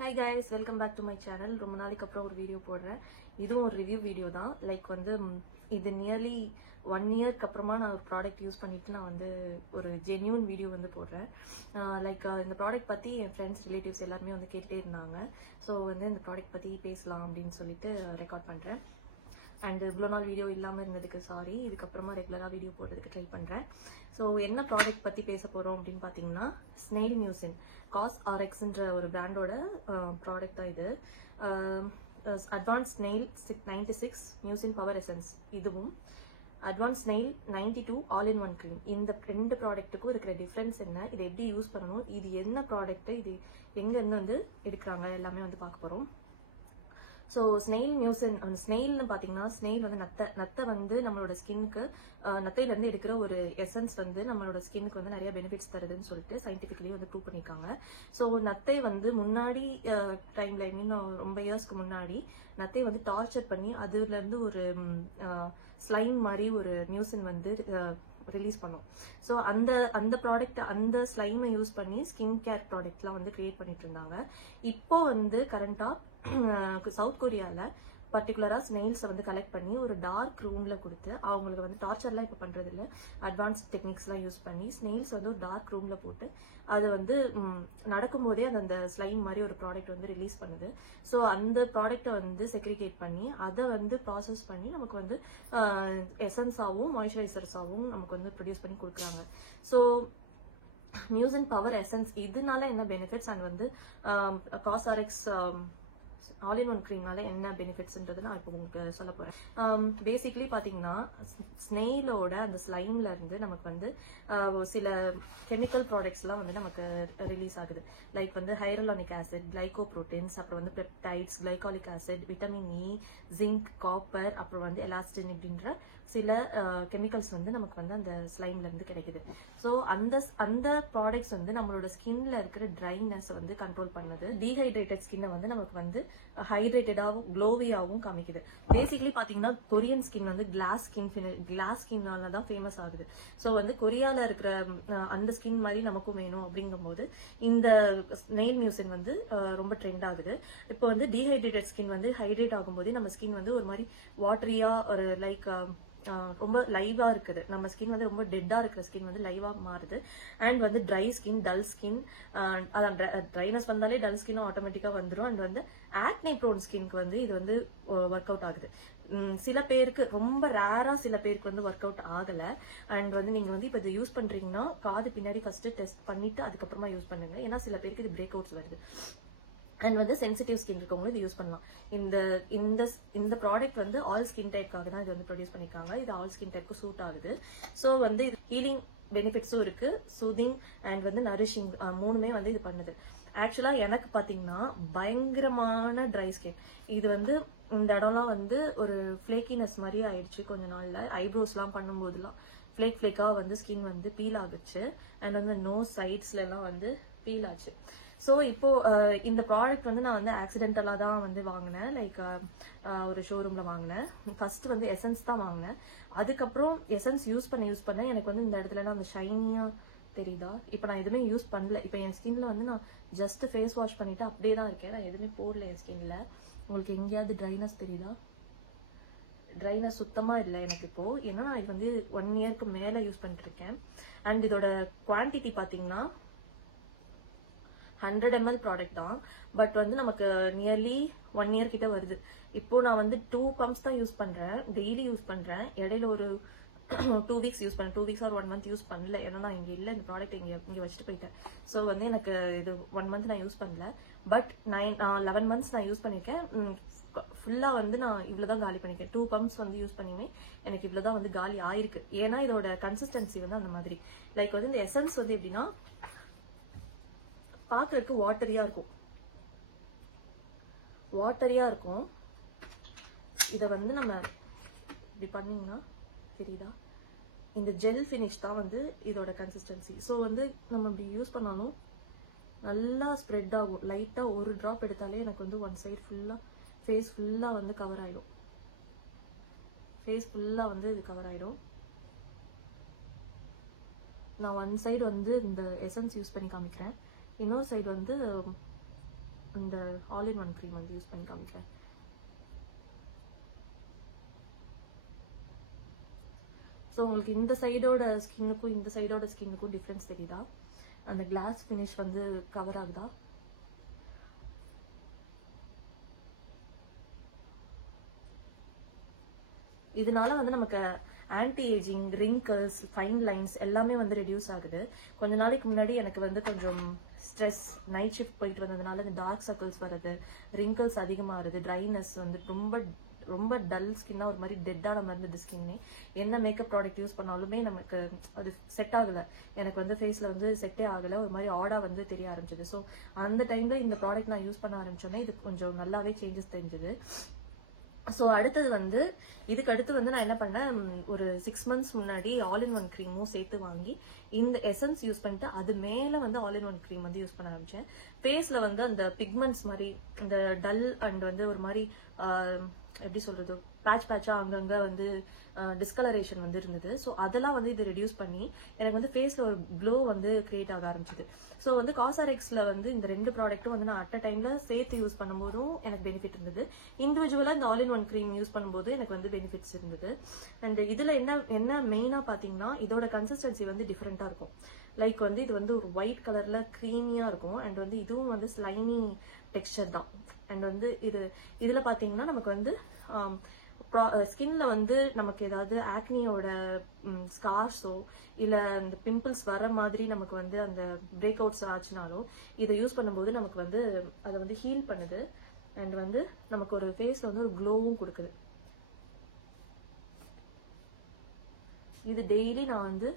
Hi guys, welcome back to my channel. ரொம்ப நாளைக்கு அப்புறம் ஒரு வீடியோ போடுறேன். இதுவும் ஒரு ரிவ்யூ வீடியோ தான். லைக் வந்து இது நியர்லி 1 இயர்க்கு அப்புறமா நான் ஒரு ப்ராடக்ட் யூஸ் பண்ணிட்டு நான் வந்து ஒரு ஜென்யூன் வீடியோ வந்து போடுறேன். லைக் இந்த ப்ராடக்ட் பத்தி என் ஃப்ரெண்ட்ஸ் ரிலேட்டிவ்ஸ் எல்லாருமே வந்து கேட்டுட்டே இருந்தாங்க. ஸோ வந்து இந்த ப்ராடக்ட் பத்தி பேசலாம் அப்படின்னு சொல்லிட்டு ரெக்கார்ட் பண்றேன். அண்ட் இவ்வளோ நாள் வீடியோ இல்லாமல் இருந்ததுக்கு சாரி. இதுக்கப்புறமா ரெகுலராக வீடியோ போடுறதுக்கு ட்ரை பண்ணுறேன். ஸோ என்ன ப்ராடக்ட் பற்றி பேச போகிறோம் அப்படின்னு பார்த்தீங்கன்னா, ஸ்னெயில் மியூசின் COSRXன்ற ஒரு பிராண்டோட ப்ராடக்ட் தான் இது. Advance snail 96 mucin power essence, இதுவும் advance snail 92 all in one cream. இந்த ரெண்டு ப்ராடக்ட்டுக்கும் இருக்கிற டிஃப்ரென்ஸ் என்ன, இதை எப்படி யூஸ் பண்ணணும், இது என்ன ப்ராடக்ட், இது எங்கேருந்து வந்து எடுக்கிறாங்க, எல்லாமே வந்து பார்க்க போகிறோம். ஸோ ஸ்னெயில் மியூசின், அந்த ஸ்னெயில்னு பார்த்தீங்கன்னா, ஸ்னெயில் வந்து நத்தை வந்து நம்மளோட ஸ்கின்னுக்கு, நத்தையிலேருந்து எடுக்கிற ஒரு எசன்ஸ் வந்து நம்மளோட ஸ்கின்னுக்கு வந்து நிறைய பெனிஃபிட்ஸ் தருதுன்னு சொல்லிட்டு சயின்டிஃபிக்கலி வந்து ப்ரூவ் பண்ணியிருக்காங்க. ஸோ நத்தை வந்து முன்னாடி டைம்ல, இன்னும் ரொம்ப இயர்ஸ்க்கு முன்னாடி நத்தை வந்து டார்ச்சர் பண்ணி அதுலேருந்து ஒரு ஸ்லைம் மாதிரி ஒரு மியூசின் வந்து ரிலீஸ் பண்ணோம். ஸோ அந்த ப்ராடக்ட், அந்த ஸ்லைமை யூஸ் பண்ணி ஸ்கின் கேர் ப்ராடக்ட்லாம் வந்து கிரியேட் பண்ணிட்டு இருந்தாங்க. இப்போ வந்து கரண்டாக சவுத் கொரியாவில் பர்டிகுலராக ஸ்னெயில்ஸை வந்து கலெக்ட் பண்ணி ஒரு டார்க் ரூமில் கொடுத்து, அவங்களுக்கு வந்து டார்ச்சர்லாம் இப்போ பண்ணுறது இல்லை, அட்வான்ஸ்ட் டெக்னிக்ஸ்லாம் யூஸ் பண்ணி ஸ்னெயில்ஸ் வந்து ஒரு டார்க் ரூமில் போட்டு அது வந்து நடக்கும்போதே அந்த ஸ்லைம் மாதிரி ஒரு ப்ராடக்ட் வந்து ரிலீஸ் பண்ணுது. ஸோ அந்த ப்ராடக்டை வந்து செக்ரிகேட் பண்ணி அதை வந்து ப்ராசஸ் பண்ணி நமக்கு வந்து எசன்ஸாகவும் மாய்ஸ்சரைசர்ஸாகவும் நமக்கு வந்து ப்ரொடியூஸ் பண்ணி கொடுக்குறாங்க. ஸோ மியூசின் பவர் எசன்ஸ் இதனால என்ன பெனிஃபிட்ஸ், அண்ட் வந்து COSRX ஆல் இன் ஒன் க்ரீம்னால என்ன பெனிஃபிட்ஸ்ன்றது நான் இப்போ உங்களுக்கு சொல்ல போறேன். பேசிக்லி பார்த்தீங்கன்னா, ஸ்னெயிலோட அந்த ஸ்லைம்ல இருந்து நமக்கு வந்து சில கெமிக்கல் ப்ராடக்ட்ஸ்லாம் வந்து நமக்கு ரிலீஸ் ஆகுது. லைக் வந்து ஹைரலானிக் ஆசிட், கிளைகோப்ரோட்டீன்ஸ், அப்புறம் வந்து peptides, glycolic acid, vitamin E, zinc, copper, அப்புறம் வந்து எலாஸ்டின் அப்படின்ற சில கெமிக்கல்ஸ் வந்து நமக்கு வந்து அந்த ஸ்லைம்ல இருந்து கிடைக்குது. ஸோ அந்த ப்ராடக்ட்ஸ் வந்து நம்மளோட ஸ்கின்ல இருக்கிற ட்ரைனஸ் வந்து கண்ட்ரோல் பண்ணுது. டீஹைட்ரேட்டட் ஸ்கின்னை வந்து நமக்கு வந்து ஹைட்ரேட்டடாகவும் க்ளோவியாகவும் காமிக்குது. பேசிக்லி பார்த்தீங்கன்னா, கொரியன் ஸ்கின் வந்து கிளாஸ் ஸ்கின்னால தான் ஃபேமஸ் ஆகுது. ஸோ வந்து கொரியாவில் இருக்கிற அந்த ஸ்கின் மாதிரி நமக்கும் வேணும் அப்படிங்கும்போது இந்த ஸ்னெயில் மியூசின் வந்து ரொம்ப ட்ரெண்ட் ஆகுது. இப்போ வந்து டீஹைட்ரேட்டட் ஸ்கின் வந்து ஹைட்ரேட் ஆகும்போது நம்ம ஸ்கின் வந்து ஒரு மாதிரி வாட்டரியா, ஒரு லைக் ரொம்ப லைவா இருக்குது. நம்ம ஸ்கின் வந்து ரொம்ப டெட்டா இருக்கிற ஸ்கின் வந்து லைவா மாறுது. அண்ட் வந்து ட்ரை ஸ்கின், டல் ஸ்கின், அதான் ட்ரைனஸ் வந்தாலே டல் ஸ்கின் ஆட்டோமேட்டிக்கா வந்துடும். அண்ட் வந்து ஆக்னே ப்ரோன் ஸ்கின்க்கு வந்து இது வந்து ஒர்க் அவுட் ஆகுது. சில பேருக்கு, ரொம்ப ரேரா சில பேருக்கு வந்து ஒர்க் அவுட் ஆகல. அண்ட் வந்து நீங்க வந்து இப்போ இதை யூஸ் பண்றீங்கன்னா காது பின்னாடி ஃபர்ஸ்ட் டெஸ்ட் பண்ணிட்டு அதுக்கப்புறமா யூஸ் பண்ணுங்க. ஏன்னா சில பேருக்கு இது பிரேக் அவுட்ஸ் வருது. அண்ட் வந்து சென்சிட்டிவ் ஸ்கின் இருக்கவங்களும் இது யூஸ் பண்ணலாம். இந்த ப்ராடக்ட் வந்து ஆல் ஸ்கின் டைப்காக தான் இது வந்து ப்ரொடியூஸ் பண்ணிருக்காங்க. இது ஆல் ஸ்கின் டைப்க்கு சூட் ஆகுது. ஸோ வந்து இது ஹீலிங் பெனிஃபிட்ஸும் இருக்கு, சூதிங் அண்ட் வந்து நரிஷிங், மூணுமே வந்து இது பண்ணுது. ஆக்சுவலா எனக்கு பாத்தீங்கன்னா பயங்கரமான ட்ரை ஸ்கின். இது வந்து இந்த இடம்லாம் வந்து ஒரு ஃபிளேக்கினஸ் மாதிரி ஆயிடுச்சு கொஞ்ச நாள்ல. ஐப்ரோஸ்லாம் பண்ணும்போதுலாம் ஃபிளேக்கா வந்து ஸ்கின் வந்து பீல் ஆகுச்சு. அண்ட் வந்து நோஸ் சைட்ஸ்ல எல்லாம் வந்து பீல் ஆச்சு. ஸோ இப்போ இந்த ப்ராடக்ட் வந்து நான் வந்து ஆக்சிடென்டலாக தான் வந்து வாங்கினேன். லைக் ஒரு ஷோரூம்ல வாங்கினேன். ஃபர்ஸ்ட் வந்து எசன்ஸ் தான் வாங்கினேன். அதுக்கப்புறம் எசன்ஸ் யூஸ் பண்ண எனக்கு வந்து இந்த இடத்துலலாம் அந்த ஷைனியா தெரியுதா. இப்போ நான் எதுவுமே யூஸ் பண்ணல. இப்போ என் ஸ்கின்ல வந்து நான் ஜஸ்ட் ஃபேஸ் வாஷ் பண்ணிட்டு அப்படியே தான் இருக்கேன். நான் எதுவுமே போடல என் ஸ்கின்ல. உங்களுக்கு எங்கேயாவது ட்ரைனஸ் தெரியுதா? ட்ரைனஸ் சுத்தமா இல்லை எனக்கு இப்போ. ஏன்னா நான் இது வந்து 1 இயர்க்கு மேல யூஸ் பண்ணிட்டு இருக்கேன். அண்ட் இதோட குவான்டிட்டி பாத்தீங்கன்னா 100 ml ப்ராடக்ட் தான். பட் வந்து நமக்கு நியர்லி 1 இயர் கிட்ட வருது. இப்போ நான் வந்து 2 பம்ப்ஸ் தான் யூஸ் பண்றேன், டெய்லி யூஸ் பண்றேன். இடையில ஒரு 2 வீக்ஸ் யூஸ் பண்ணேன், 2 வீக்ஸ் ஆர் 1 மந்த் யூஸ் பண்ணல. ஏன்னா நான் இங்க இல்ல, இந்த ப்ராடக்ட் இங்க வச்சுட்டு போயிட்டேன். ஸோ வந்து எனக்கு இது 1 மந்த் நான் யூஸ் பண்ணல. பட் 11 மந்த்ஸ் நான் யூஸ் பண்ணிருக்கேன். ஃபுல்லா வந்து நான் இவ்வளவுதான் காலி பண்ணிருக்கேன். 2 பம்ப்ஸ் வந்து யூஸ் பண்ணியுமே எனக்கு இவ்வளவுதான் வந்து காலி ஆயிருக்கு. ஏன்னா இதோட கன்சிஸ்டன்சி வந்து அந்த மாதிரி. லைக் வந்து இந்த எசன்ஸ் வந்து எப்படின்னா, பார்க்கறதுக்கு வாட்டரியா இருக்கும். இதை வந்து நம்ம இப்படி பண்ணீங்கன்னா தெரியுதா, இந்த ஜெல் ஃபினிஷ் தான் வந்து இதோட கன்சிஸ்டன்சி. ஸோ வந்து நம்ம இப்படி யூஸ் பண்ணாலும் நல்லா ஸ்ப்ரெட் ஆகும். லைட்டா ஒரு ட்ராப் எடுத்தாலே எனக்கு வந்து ஒன் சைடு ஃபுல்லா, ஃபேஸ் ஃபுல்லா வந்து கவர் ஆயிடும். இது கவர் ஆயிடும். நான் ஒன் சைடு வந்து இந்த எசன்ஸ் யூஸ் பண்ணி காமிக்கிறேன். இன்னொரு சைடு வந்து இந்த ஆல் இன் ஒன் க்ரீம் வந்து யூஸ் பண்ணி காமிக்கிறேன். ஸோ உங்களுக்கு இந்த சைடோட ஸ்கின்னுக்கும் இந்த சைடோட ஸ்கின்னுக்கும் டிஃப்ரென்ஸ் தெரியுதா? அந்த கிளாஸ் ஃபினிஷ் வந்து கவர் ஆகுதா? இதனால வந்து நமக்கு anti ageing, wrinkles, fine lines எல்லாமே வந்து ரெடியூஸ் ஆகுது. கொஞ்ச நாளைக்கு முன்னாடி எனக்கு வந்து கொஞ்சம் ஸ்ட்ரெஸ், நைட் ஷிஃப்ட் போயிட்டு வந்ததுனால இந்த டார்க் சர்க்கிள்ஸ் வருது, ரிங்கிள்ஸ் அதிகமாகுது, ட்ரைனஸ் வந்து ரொம்ப ரொம்ப டல் ஸ்கின்னா ஒரு மாதிரி டெட்டான மாதிரி இருந்தது ஸ்கின்னே. என்ன மேக்கப் ப்ராடக்ட் யூஸ் பண்ணாலுமே நமக்கு அது செட் ஆகலை. எனக்கு வந்து ஃபேஸில் வந்து செட்டே ஆகலை, ஒரு மாதிரி ஆடா வந்து தெரிய ஆரம்பிச்சது. ஸோ அந்த டைமில் இந்த ப்ராடக்ட் நான் யூஸ் பண்ண ஆரம்பிச்சோன்னே இது கொஞ்சம் நல்லாவே சேஞ்சஸ் தெரிஞ்சுது. ஸோ அடுத்தது வந்து இதுக்கு அடுத்து வந்து நான் என்ன பண்ணேன், ஒரு 6 months முன்னாடி ஆல் இன் ஒன் க்ரீமும் சேர்த்து வாங்கி இந்த எசன்ஸ் யூஸ் பண்ணிட்டு அது மேலே வந்து ஆல் இன் ஒன் க்ரீம் வந்து யூஸ் பண்ண ஆரம்பித்தேன். ஃபேஸில் வந்து அந்த பிக்மெண்ட்ஸ் மாதிரி இந்த டல் அண்ட் வந்து ஒரு மாதிரி எப்படி சொல்றது, பேட்சா அங்கங்க வந்து டிஸ்கலரேஷன் வந்து இருந்தது. ஸோ அதெல்லாம் வந்து இது ரெடியூஸ் பண்ணி எனக்கு வந்து ஃபேஸ்ல ஒரு க்ளோ வந்து கிரியேட் ஆக ஆரம்பிச்சது. ஸோ வந்து காசாரெக்ஸ்ல வந்து இந்த 2 ப்ராடக்ட்டும் வந்து நான் அட் அ டைம்ல சேர்த்து யூஸ் பண்ணும்போதும் எனக்கு பெனிஃபிட் இருந்தது. இண்டிவிஜுவலா இந்த all in one cream use பண்ணும்போது எனக்கு வந்து பெனிஃபிட்ஸ் இருந்தது. அண்ட் இதுல என்ன மெயினா பாத்தீங்கன்னா இதோட கன்சிஸ்டன்சி வந்து டிஃப்ரெண்டா இருக்கும். லைக் வந்து இது வந்து ஒரு ஒயிட் கலர்ல க்ரீமியா இருக்கும். அண்ட் வந்து இதுவும் வந்து ஸ்லைமி டெக்ஸ்சர் தான். அண்ட் வந்து இதுல பாத்தீங்கன்னா நமக்கு வந்து ஸ்கின்ல வந்து நமக்கு ஏதாவது ஆக்னியோட ஸ்கார்ஸோ இல்ல இந்த பிம்பிள்ஸ் வர மாதிரி நமக்கு வந்து அந்த பிரேக் அவுட்ஸ் ஆச்சுனாலும் இதை யூஸ் பண்ணும்போது நமக்கு வந்து அதை வந்து ஹீல் பண்ணுது. அண்ட் வந்து நமக்கு ஒரு ஃபேஸ்ல வந்து ஒரு க்ளோவும் கொடுக்குது. இது டெய்லி நான் வந்து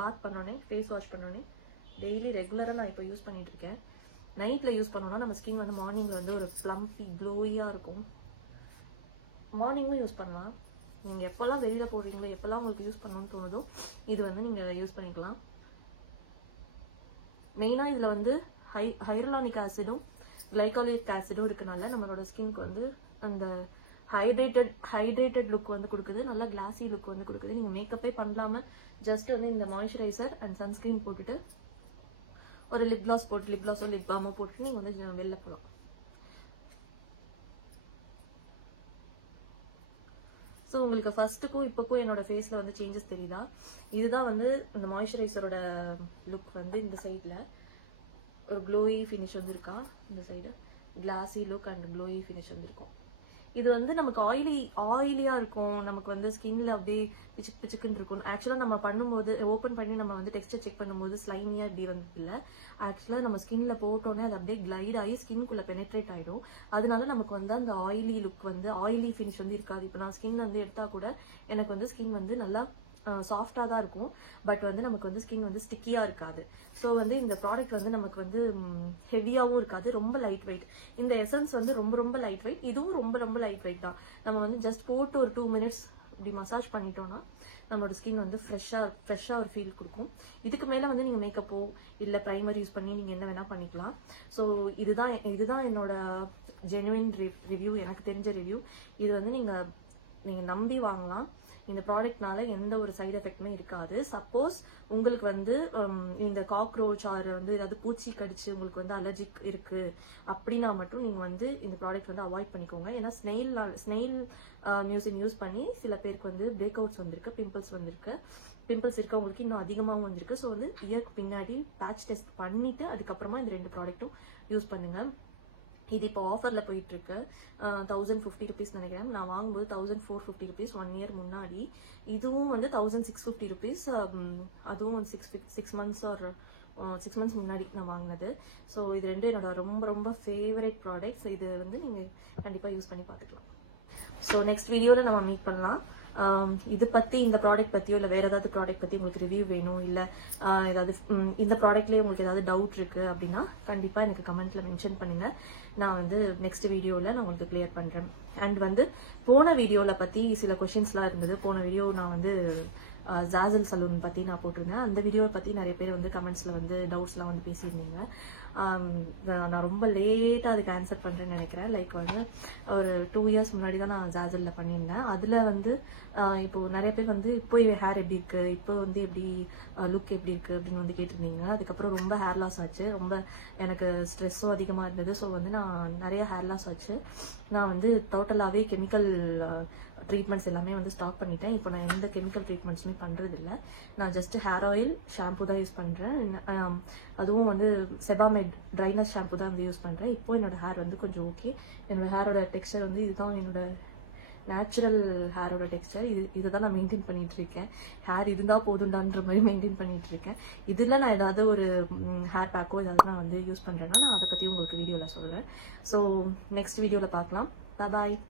பாத் பண்ணோன்னே, ஃபேஸ் வாஷ் பண்ணோன்னே டெய்லி ரெகுலரா நான் இப்போ யூஸ் பண்ணிட்டு இருக்கேன். நைட்ல யூஸ் பண்ணோம்னா நம்ம ஸ்கின் வந்து மார்னிங்ல வந்து ஒரு பிளம்பி க்ளோயியா இருக்கும். மார்னிங்கும் யூஸ் பண்ணலாம். நீங்க எப்பெல்லாம் வெளியில போடுறீங்களோ, எப்பெல்லாம் உங்களுக்கு யூஸ் பண்ணணும்னு தோணுதோ இது வந்து நீங்க யூஸ் பண்ணிக்கலாம். மெயினா இதுல வந்து ஹைரலானிக் ஆசிடும் கிளைகாலிக் ஆசிடும் இருக்கனால நம்மளோட ஸ்கின்க்கு வந்து அந்த ஹைட்ரேட்டட் லுக் வந்து கொடுக்குது, நல்லா கிளாசி லுக் வந்து கொடுக்குது. நீங்க மேக்கப்பே பண்ணலாம ஜஸ்ட் வந்து இந்த மாய்ஸ்சரைசர் அண்ட் சன்ஸ்கிரீன் போட்டுட்டு ஒரு லிப் கிளாஸ் போட்டு, லிப் கிளாஸோ லிப் பாமோ போட்டு நீங்க வந்து வெளில போகலாம். ஸோ உங்களுக்கு ஃபர்ஸ்ட்டுக்கும் இப்போக்கும் என்னோட ஃபேஸ்ல வந்து சேஞ்சஸ் தெரியுதா? இதுதான் வந்து இந்த மாய்ஸ்சரைசரோட லுக் வந்து இந்த சைட்ல ஒரு க்ளோயி ஃபினிஷ் வந்து இருக்கா, இந்த side glassy look and glowy finish வந்து இருக்கும். இது வந்து நமக்கு ஆயிலியா இருக்கும், நமக்கு வந்து ஸ்கின்ல அப்படியே பிச்சுக்குன்னு இருக்கும். ஆக்சுவலா நம்ம பண்ணும்போது ஓப்பன் பண்ணி நம்ம வந்து டெக்ஸ்டர் செக் பண்ணும்போது ஸ்லைமியா இப்படி வந்து இல்லை. ஆக்சுவலா நம்ம ஸ்கின்ல போட்டோன்னே அது அப்படியே கிளைட் ஆகி ஸ்கின்குள்ள பெனட்ரேட் ஆயிடும். அதனால நமக்கு வந்து அந்த ஆயிலி லுக் வந்து ஆயிலி ஃபினிஷ் வந்து இருக்காது. இப்போ நான் ஸ்கின் வந்து எடுத்தா கூட எனக்கு வந்து ஸ்கின் வந்து நல்லா சாஃப்டா தான் இருக்கும். பட் வந்து நமக்கு வந்து ஸ்கின் வந்து ஸ்டிக்கியா இருக்காது. ஸோ வந்து இந்த ப்ராடக்ட் வந்து நமக்கு வந்து ஹெவியாவும் இருக்காது, ரொம்ப லைட் வெயிட். இந்த எசன்ஸ் வந்து ரொம்ப ரொம்ப லைட் வெயிட், இதுவும் ரொம்ப ரொம்ப லைட் வெயிட் தான். நம்ம வந்து ஜஸ்ட் போட்டு ஒரு 2 minutes இப்படி மசாஜ் பண்ணிட்டோம்னா நம்மளோட ஸ்கின் வந்து ஃப்ரெஷ்ஷா ஒரு ஃபீல் கொடுக்கும். இதுக்கு மேல வந்து நீங்க மேக்கப்போ இல்ல பிரைமர் யூஸ் பண்ணி நீங்க என்ன வேணா பண்ணிக்கலாம். ஸோ இதுதான் என்னோட ஜெனுவின் ரிவ்யூ, எனக்கு தெரிஞ்ச ரிவ்யூ. இது வந்து நீங்க நம்பி வாங்கலாம். இந்த ப்ராடக்ட்னால எந்த ஒரு சைடு எஃபெக்ட்மே இருக்காது. சப்போஸ் உங்களுக்கு வந்து இந்த காக்ரோச் ஆர் வந்து ஏதாவது பூச்சி கடிச்சு உங்களுக்கு வந்து அலர்ஜிக் இருக்கு அப்படின்னா மட்டும் நீங்க வந்து இந்த ப்ராடக்ட் வந்து அவாய்ட் பண்ணிக்கோங்க. ஏன்னா ஸ்னெயில் மியூசின் யூஸ் பண்ணி சில பேருக்கு வந்து பிரேக் அவுட்ஸ் வந்திருக்கு, பிம்பிள்ஸ் இருக்கவங்களுக்கு இன்னும் அதிகமாகவும் வந்திருக்கு. ஸோ வந்து இயர்க்கு பின்னாடி பேட்ச் டெஸ்ட் பண்ணிட்டு அதுக்கப்புறமா இந்த 2 ப்ராடக்ட்டும் யூஸ் பண்ணுங்க. இது இப்போ ஆஃபர்ல போயிட்டு இருக்கு, 1050 rupees நினைக்கிறேன். நான் வாங்கும்போது 1450 rupees 1 year முன்னாடி. இதுவும் வந்து 1650 rupees, அதுவும் 6 months or 6 months முன்னாடி நான் வாங்கினது. ஸோ இது ரெண்டும் என்னோட ரொம்ப ரொம்ப ஃபேவரட் ப்ராடக்ட்ஸ். இது வந்து நீங்க கண்டிப்பா யூஸ் பண்ணி பார்த்துக்கலாம். ஸோ நெக்ஸ்ட் வீடியோல நம்ம மீட் பண்ணலாம். இது பத்தி, இந்த ப்ராடக்ட் பத்தியோ இல்ல வேற ஏதாவது ப்ராடக்ட் பத்தி உங்களுக்கு ரிவ்யூ வேணும், இல்ல ஏதாவது இந்த ப்ராடக்ட்லயே உங்களுக்கு ஏதாவது டவுட் இருக்கு அப்படின்னா கண்டிப்பா எனக்கு கமெண்ட்ல மென்ஷன் பண்ணுங்க. நான் வந்து நெக்ஸ்ட் வீடியோல நான் உங்களுக்கு கிளியர் பண்றேன். அண்ட் வந்து போன வீடியோல பத்தி சில கொஸ்டின்ஸ்லாம் இருந்தது. போன வீடியோ நான் வந்து ஜாசல் சலூன் பத்தி நான் போட்டிருந்தேன். அந்த வீடியோவை பத்தி நிறைய பேர் வந்து கமெண்ட்ஸ்ல வந்து டவுட்ஸ்லாம் வந்து பேசியிருந்தீங்க. நான் ரொம்ப லேட்டாக அதுக்கு ஆன்சர் பண்ணுறேன்னு நினைக்கிறேன். லைக் வந்து ஒரு 2 இயர்ஸ் முன்னாடி தான் நான் ஜாஜலில் பண்ணியிருந்தேன். அதில் வந்து இப்போது நிறைய பேர் வந்து இப்போ ஹேர் எப்படி இருக்குது, இப்போ வந்து எப்படி லுக் எப்படி இருக்குது அப்படின்னு வந்து கேட்டிருந்தீங்க. அதுக்கப்புறம் ரொம்ப ஹேர் லாஸ் ஆச்சு, ரொம்ப எனக்கு ஸ்ட்ரெஸ்ஸும் அதிகமாக இருந்தது. ஸோ வந்து நான் நிறைய ஹேர் லாஸ் ஆச்சு. நான் வந்து டோட்டலாகவே கெமிக்கல் ட்ரீட்மெண்ட்ஸ் எல்லாமே வந்து ஸ்டாப் பண்ணிட்டேன். இப்போ நான் எந்த கெமிக்கல் ட்ரீட்மெண்ட்ஸுமே பண்ணுறதில்ல. நான் ஜஸ்ட் ஹேர் ஆயில் ஷாம்பு தான் யூஸ் பண்ணுறேன். அதுவும் வந்து செபாமெட் ட்ரைனஸ் ஷாம்பு தான் வந்து யூஸ் பண்ணுறேன். இப்போ என்னோட ஹேர் வந்து கொஞ்சம் ஓகே. என்னோட ஹேரோட டெக்ஸ்சர் வந்து இதுதான் என்னோட நேச்சுரல் ஹேரோட டெக்ஸ்சர். இதை தான் நான் மெயின்டைன் பண்ணிட்டு இருக்கேன். ஹேர் இருந்தால் போதுண்டான்ற மாதிரி மெயின்டைன் பண்ணிட்டு இருக்கேன். இதில் நான் ஏதாவது ஒரு ஹேர் பேக்கோ ஏதாவது நான் வந்து யூஸ் பண்ணுறேன்னா நான் அதை பற்றி உங்களுக்கு வீடியோவில் சொல்கிறேன். ஸோ நெக்ஸ்ட் வீடியோவில் பார்க்கலாம். பாய்.